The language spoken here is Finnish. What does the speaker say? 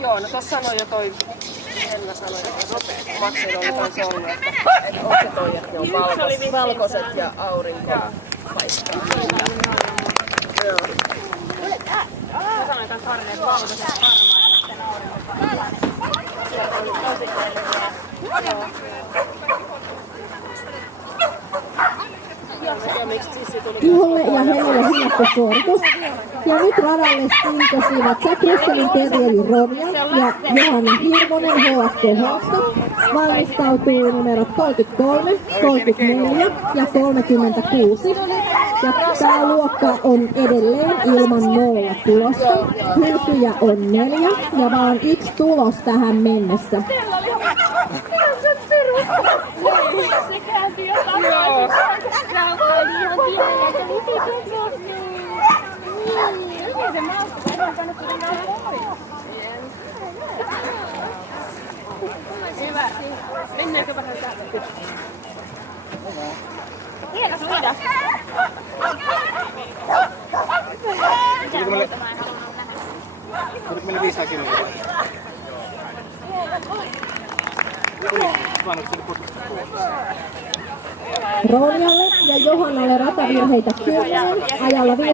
Joo, no tossa sanoi jo toi Henna sanoi, että Maksilla oli kans ollut, että onko se toi, että ne on valkoiset ja aurinko paistaa. Joo. Mä sanoin kans Harri, että valkoiset harmaat ja aurinko paistaa. Siellä oli tosi terveet. Iholle ja Henelle hinnattu suoritus. Ja nyt radalle skinkosivat Jack Russelin terrieri Ronja ja Johanna Hirvonen HFK Haasta. Valmistautuu numerot 33, 34 ja 36. Ja tämä luokka on edelleen ilman nolla tulosta. Hylkyjä on 4 ja vaan 1 tulos tähän mennessä. Se kääntyi jo takaisin. Raukkaili ihan siihen, että miten se niin. Miten se maustaa? Ei vaan kannattaa kuitenkaan hoitaa. Hyvä. Mennäänkö vähän täältä? Hieno suida. Oliko meillä 500 kilometriä? Ronjalle ja Johannalle ratavirheitä 10 ajalla